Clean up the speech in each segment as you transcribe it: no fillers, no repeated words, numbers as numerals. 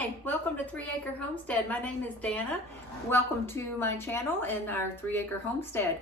Hi, welcome to 3 Acre Homestead. My name is Dana. Welcome to my channel and our 3 Acre Homestead.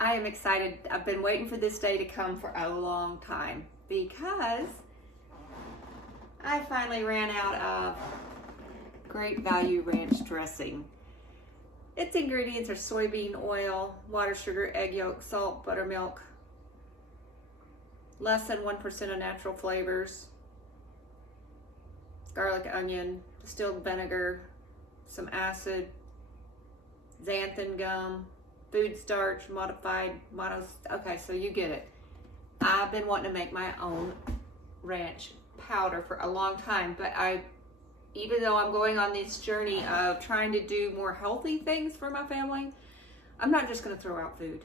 I am excited. I've been waiting for this day to come for a long time because I finally ran out of Great Value Ranch dressing. Its ingredients are soybean oil, water, sugar, egg yolk, salt, buttermilk, less than 1% of natural flavors, garlic, onion, distilled vinegar, some acid, xanthan gum, food starch, okay, so you get it. I've been wanting to make my own ranch powder for a long time, but even though I'm going on this journey of trying to do more healthy things for my family, I'm not just going to throw out food.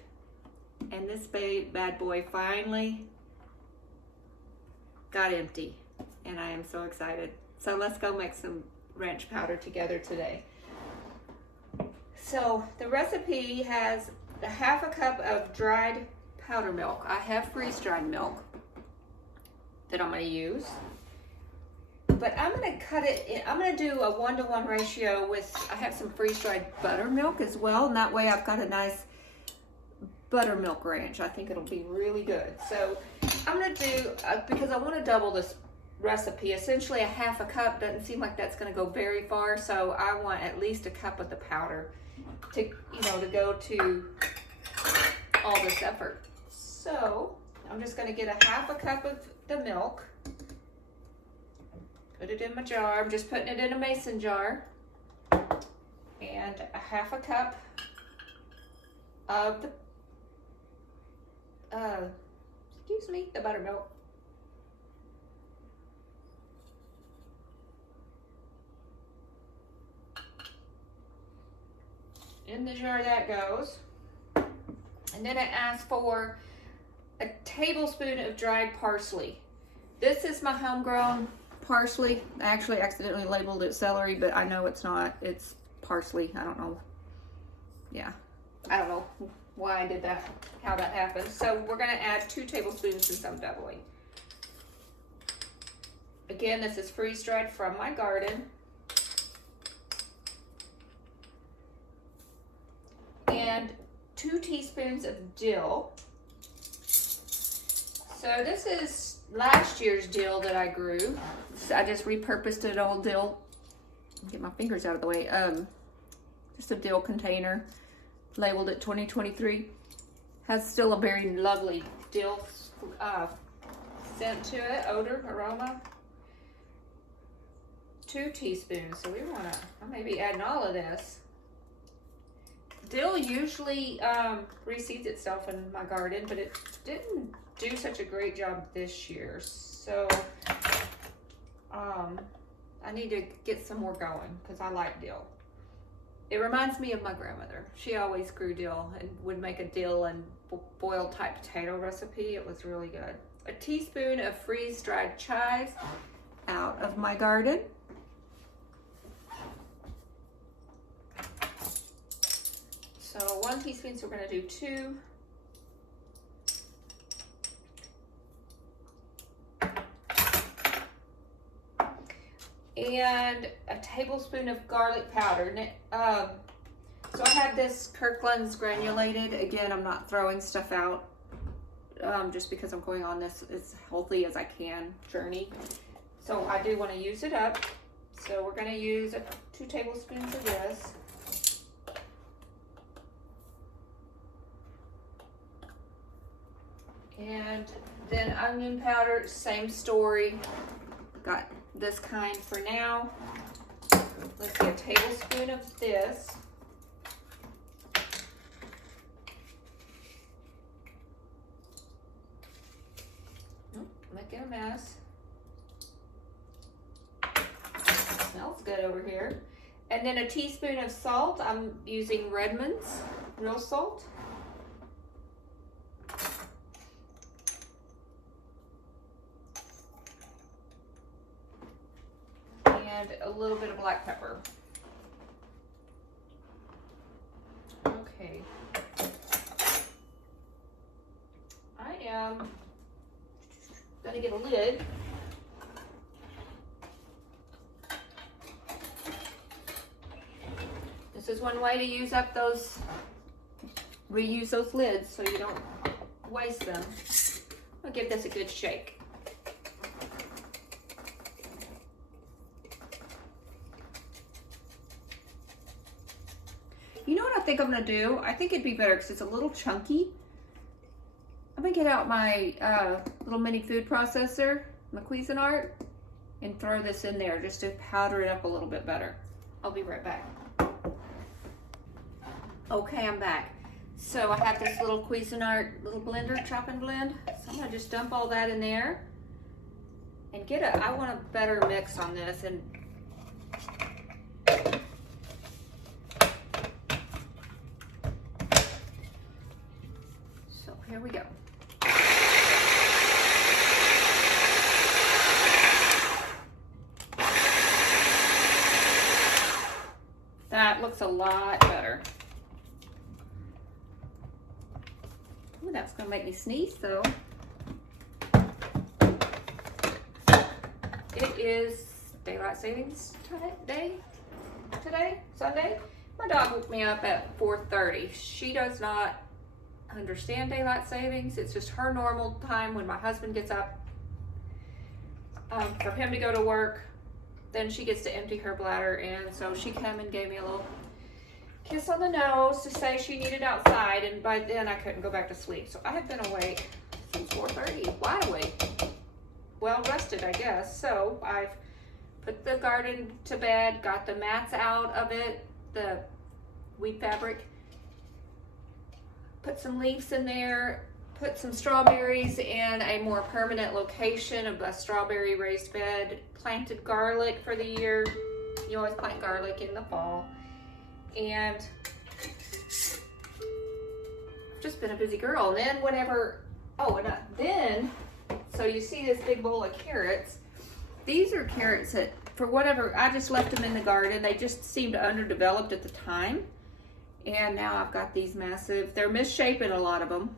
And this bad boy finally got empty, and I am so excited. So let's go make some ranch powder together today. So the recipe has a half a cup of dried powder milk. I have freeze-dried milk that I'm going to use, but I'm going to cut it in. I'm going to do a 1-to-1 ratio with, I have some freeze-dried buttermilk as well, and that way I've got a nice buttermilk ranch. I think it'll be really good. So I'm going to do, because I want to double this recipe, essentially a half a cup doesn't seem like that's going to go very far, so I want at least a cup of the powder to, to go to all this effort. So I'm just going to get a half a cup of the milk, put it in my jar. I'm just putting it in a mason jar, and a half a cup of the buttermilk. In the jar that goes. And then it asks for a tablespoon of dried parsley. This is my homegrown parsley. I actually accidentally labeled it celery, but I know it's not. It's parsley. I don't know. Yeah, I don't know why I did that, how that happened. So we're gonna add 2 tablespoons since I'm doubling. Again, this is freeze-dried from my garden. And 2 teaspoons of dill. So this is last year's dill that I grew. So I just repurposed an old dill. Get my fingers out of the way. Just a dill container. Labeled it 2023. Has still a very lovely dill scent to it, odor, aroma. 2 teaspoons. So we want to, I may be adding all of this. Dill usually reseeds itself in my garden, but it didn't do such a great job this year. So I need to get some more going because I like dill. It reminds me of my grandmother. She always grew dill and would make a dill and boiled type potato recipe. It was really good. A teaspoon of freeze-dried chives out of my garden. So 1 teaspoon, so we're going to do 2. And a tablespoon of garlic powder. So I have this Kirkland's granulated. Again, I'm not throwing stuff out just because I'm going on this as healthy as I can journey. So I do want to use it up. So we're going to use 2 tablespoons of this. And then onion powder, same story. Got this kind for now. Let's get a tablespoon of this. Making a mess. Smells good over here. And then a teaspoon of salt. I'm using Redmond's real salt. And a little bit of black pepper. Okay. I am gonna get a lid is one way to use up those, reuse those lids so you don't waste them. I'll give this a good shake. You know what I think I'm gonna do? I think it'd be better because it's a little chunky. I'm gonna get out my little mini food processor, my Cuisinart, and throw this in there just to powder it up a little bit better. I'll be right back. Okay, I'm back. So I have this little Cuisinart little blender, chop and blend. So I'm gonna just dump all that in there and I want a better mix on this. And so here we go. That looks a lot better. Ooh, that's gonna make me sneeze though. It is daylight savings day today, Sunday. My dog woke me up at 4:30. She does not understand daylight savings. It's just her normal time when my husband gets up for him to go to work. Then she gets to empty her bladder, and so she came and gave me a little kiss on the nose to say she needed outside, and by then I couldn't go back to sleep. So I have been awake since 4:30, wide awake, well rested, I guess. So I've put the garden to bed, got the mats out of it, the weed fabric, put some leaves in there, put some strawberries in a more permanent location of a strawberry raised bed, planted garlic for the year. You always plant garlic in the fall. And I've just been a busy girl. And then so you see this big bowl of carrots. These are carrots that, for whatever, I just left them in the garden. They just seemed underdeveloped at the time. And now I've got these massive, they're misshapen, a lot of them.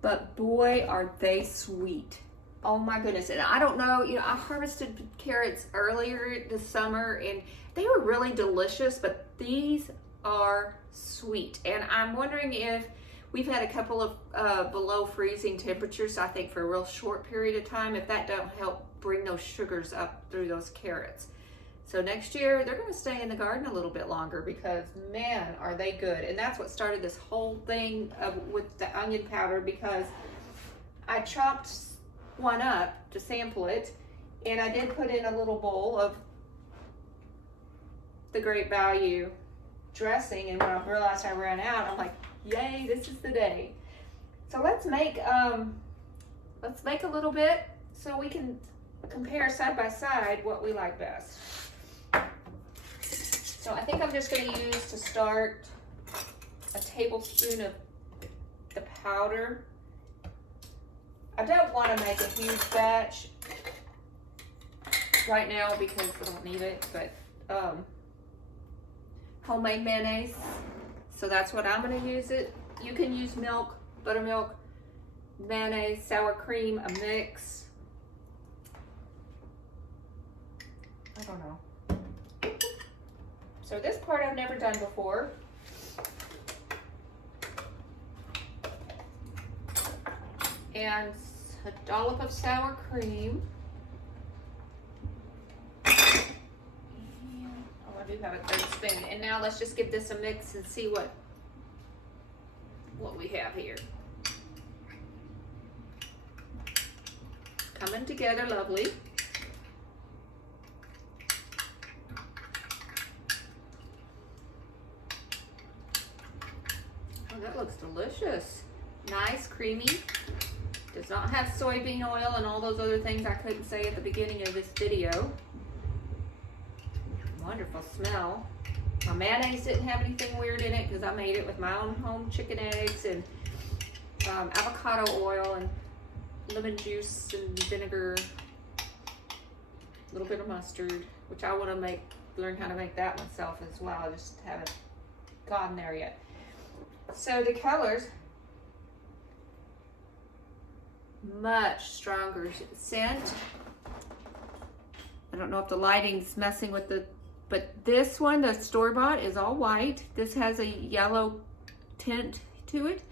But boy, are they sweet. Oh my goodness. And I don't know, I harvested carrots earlier this summer and they were really delicious, but these are sweet. And I'm wondering if we've had a couple of below freezing temperatures, I think for a real short period of time, if that don't help bring those sugars up through those carrots. So next year, they're gonna stay in the garden a little bit longer because, man, are they good. And that's what started this whole thing with the onion powder, because I chopped one up to sample it, and I did put in a little bowl of the Great Value dressing, and when I realized I ran out, I'm like, yay, this is the day. So let's make a little bit so we can compare side by side what we like best. So I think I'm just going to use, to start, a tablespoon of the powder. I don't want to make a huge batch right now because I don't need it, but homemade mayonnaise. So that's what I'm going to use it. You can use milk, buttermilk, mayonnaise, sour cream, a mix. I don't know. So this part I've never done before. And a dollop of sour cream. And, I do have a third spoon. And now let's just give this a mix and see what we have here. Coming together lovely. That looks delicious. Nice, creamy. Does not have soybean oil and all those other things I couldn't say at the beginning of this video. Wonderful smell. My mayonnaise didn't have anything weird in it because I made it with my own home chicken eggs and avocado oil and lemon juice and vinegar. A little bit of mustard, which I want to learn how to make that myself as well. I just haven't gotten there yet. So the colors, much stronger scent. I don't know if the lighting's messing with the But this one, the store-bought, is all white. This has a yellow tint to it.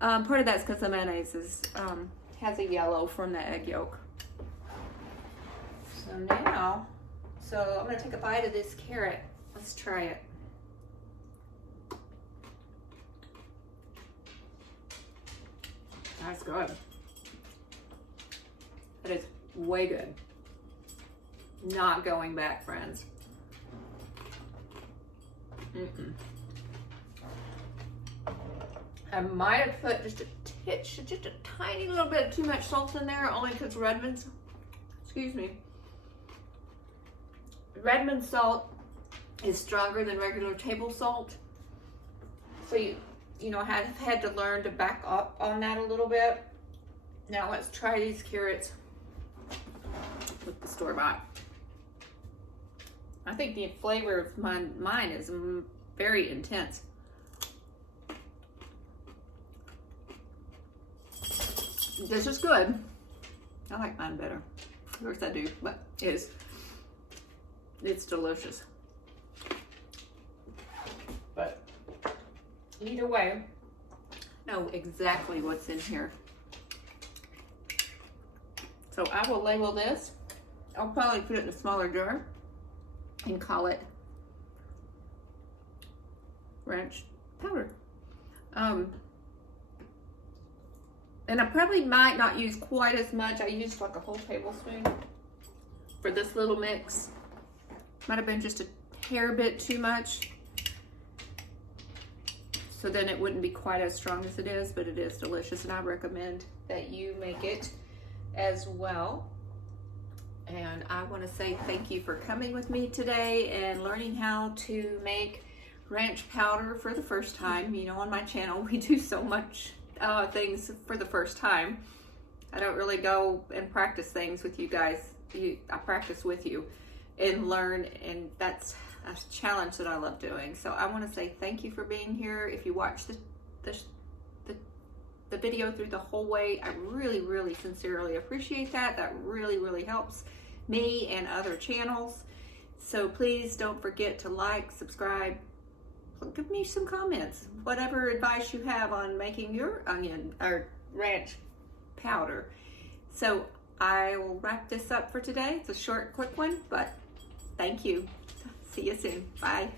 Part of that's because the mayonnaise has a yellow from the egg yolk. So now, I'm gonna take a bite of this carrot. Let's try it. That's good. That is way good. Not going back, friends. I might have put just a tiny little bit too much salt in there, only because Redmond's salt is stronger than regular table salt. So you know, I have had to learn to back up on that a little bit. Now let's try these carrots with the store-bought. I think the flavor of mine is very intense. This is good. I like mine better. Of course I do, but it's delicious. But either way, I know exactly what's in here. So I will label this. I'll probably put it in a smaller jar and call it ranch powder. And I probably might not use quite as much. I used like a whole tablespoon for this little mix. Might have been just a hair bit too much. So then it wouldn't be quite as strong as it is, but it is delicious, and I recommend that you make it as well. And I want to say thank you for coming with me today and learning how to make ranch powder for the first time. You know, on my channel we do so much things for the first time. I don't really go and practice things with you guys. I practice with you and learn, and that's a challenge that I love doing. So I want to say thank you for being here. If you watched the video through the whole way, I really, really sincerely appreciate that. That really, really helps me and other channels. So please don't forget to like, subscribe, give me some comments, whatever advice you have on making your onion or ranch powder. So I will wrap this up for today. It's a short, quick one, but thank you. See you soon. Bye.